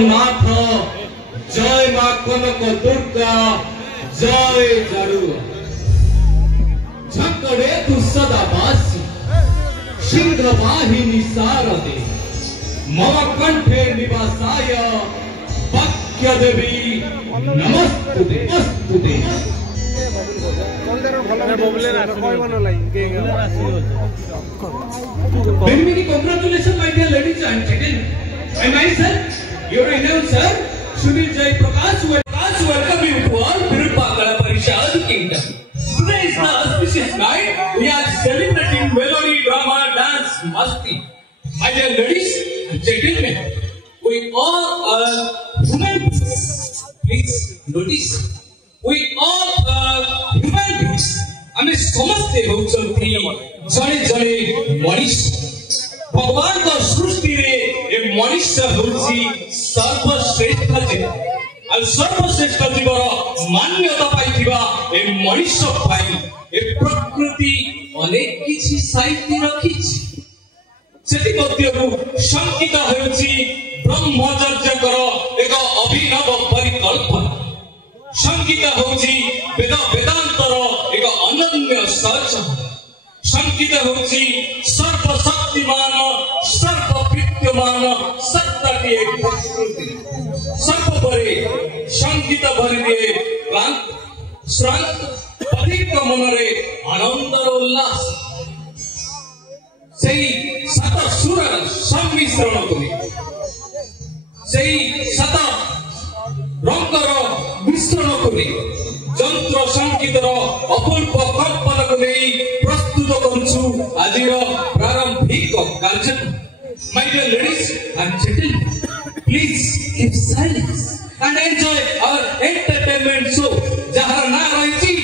नाथ जय मां कनक दुर्गा जय जड़ुआ झकड़े तु सदावासी सिंह वाहिनी शारदे मम कंठे निवासाय वाक्य देवी नमस्तुते नमस्तुते। Many many congratulations my dear ladies and gentlemen. I myself, your announcer, Sunil Jai Prakash, welcome you to all Tirupakala Parishad Kingdom. Today is the auspicious night. We are celebrating melody, drama, dance, masti. My dear ladies and gentlemen, we all are human beings. Please notice. We all are human beings. आमे समस्ते होउछंती जणे जणे मनुष्य भगवान का सृष्टि रे ए मनुष्य होउछि सर्वश्रेष्ठ जीव आ सर्वश्रेष्ठ जीवर मान्यता पाइथिबा ए मनुष्य पाई ए प्रकृति अनेक किछि साहित्य रखिछि सेति मध्यरु संकित होउछि ब्रह्मचर्य कर एक अभिनव परिकल्पना संकित होउछि वेद वेदांतर एक अनन्य सर्च संकित होउछि सर्वशक्तिमान सर्वविद्यमान सत्ता की एक प्रकृति सर्वपरे संकित भरिदे क्लांत श्रांत अधिक मनरे आनंदर उल्लास सेई सात सुरर सम्मिश्रण करी सेई सात रंगर मिश्रण करी जंत्र संगीतर अपूर्व कल्पना को नहीं प्रस्तुत करूछु आजिर प्रारंभिक कार्यक्रम। My dear ladies and gentlemen, please keep silence and enjoy our entertainment show. जहाँ ना रही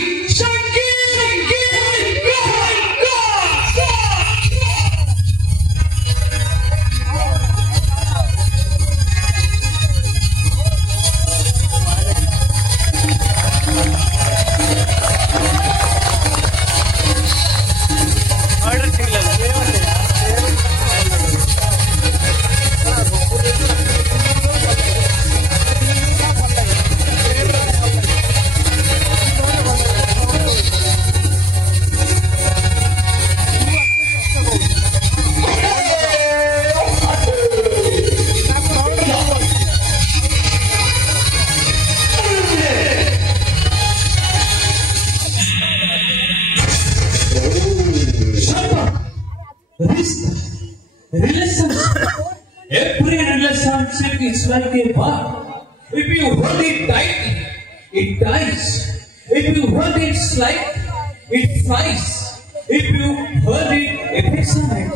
every relationship is like a bar. If you hold it tight, it dies. If you hold it slight, it flies. If you hold it affectionate,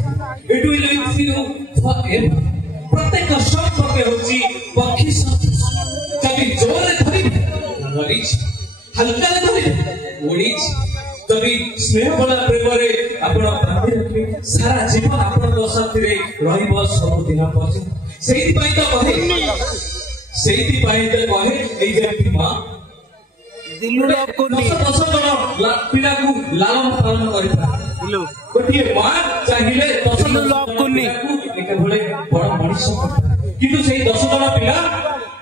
it will with you forever. प्रत्येक संपर्क होची पक्षी सदृश जदि जोरे धरि मरीच हल्का धरि उड़ीच तभी स्नेह बला प्रेम रे आपण बांधी रखि सारा जीवन आपण साथी रे रहिबो सब दिन पर्यंत सेहि पई तो कहे एई जेति मां दिलु आपको दस पिला को लालन पालन करिता दिलु गोटिए मां चाहिए 10 आपको एक भले बड़ मनुष्य किंतु सेही 10 जण पिला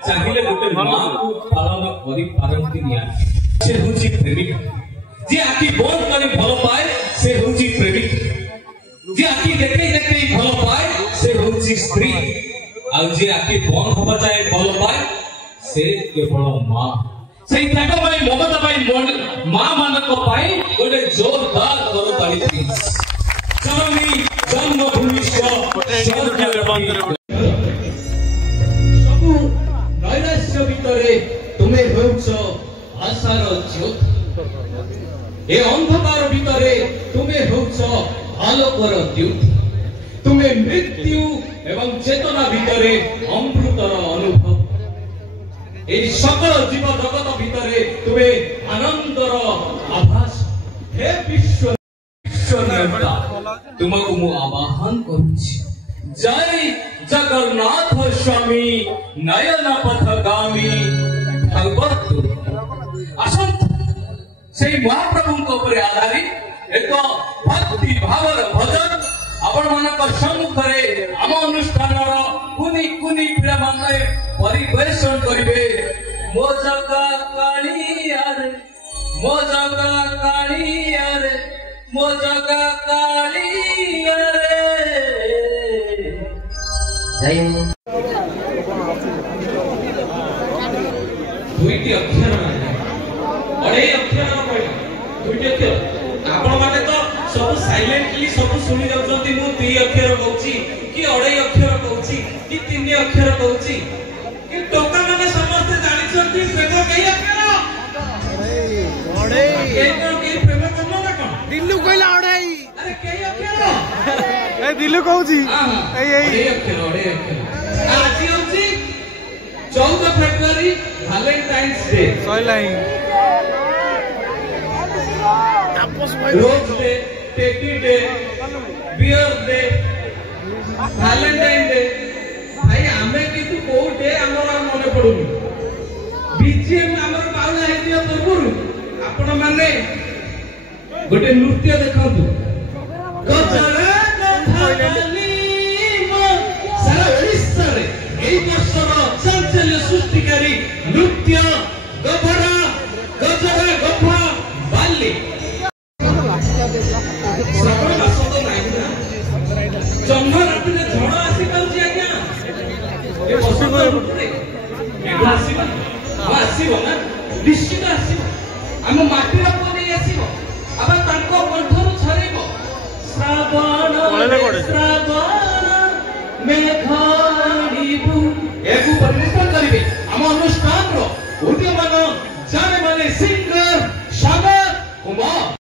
चाहिए गोटे मां को पालन करि पारंती निया से होची प्रेमिका जे आखि बंद करी भल पाए से होची प्रेमिक जे आखि देखै देखै भल पाए से होची स्त्री आ जे आखि बंद होबा चाहे भल पाए से केवल मां सेही ताको भाई ममता भाई मां मानक पाई गोटे जोरदार कर पाली जननी जन्मभूमि सब नैराश्य भितरे तुमे होउछ आशार ज्योति ए अंधकार भितरे तुमे होउछ आलोकर द्युति तुमे मृत्यु एवं चेतना भितरे अमृतर अनुभव ए सकल जीव जगत भितरे तुमे आनंदर आभास हे विश्व विश्वनाथा तुमको मु आवाहन करूछि जय जगन्नाथ स्वामी नयन पथगामी भगवत असंत से महाप्रभु को आधारित एक भक्ति भावर भजन आपण मान सम्मुख आम अनुष्ठान कुनी कुनी पिलाମାନେ परिवेशन करिवे मो जगा कालिया रे मो जगा कालिया रे मो जगा कालिया रे दुईटी अक्षर अड़े अक्षर दुईटी अक्षर आपण माने तो सब साइलेंटली सब सुनी जाउछंती मु दुई अक्षर कहूची कि अड़े अक्षर कहूची कि तीन अक्षर कहूची कि टोका माने समस्त जानि छंती प्रेम कई अक्षर अड़े के प्रेम करनो ना कोन दिल्लू कहला अड़े अरे कई अक्षर ए दिल्लू कहूची ए अड़े अक्षर आज होची 14 फरवरी वैलेंटाइन्स डे सॉइलाइन rose day teddy day bear day valentine day भाई आमे कितु को डे हमर मने पडुनी बीजीएम हमर पाउला हेतिया पूर्वरु आपण माने गोटे नृत्य देखंतु गजरा गथाली मो सारा ओडिसा रे एई वर्षर चांचल्य सृष्टिकारी नृत्य गभरा गजरा गफा बाली श्रावण मास तो नाही ना जन्म राति रे झड़ आसी पाउची आज्ञा ए बसको रे एगो आसीबा आसीबो ना निश्चित आसीबो हम माटी रा कोनी आसीबो अब ताको कंठरु छरेबो श्रावण श्रावण मेघाड़ीबु एकु परिवर्तन करिवे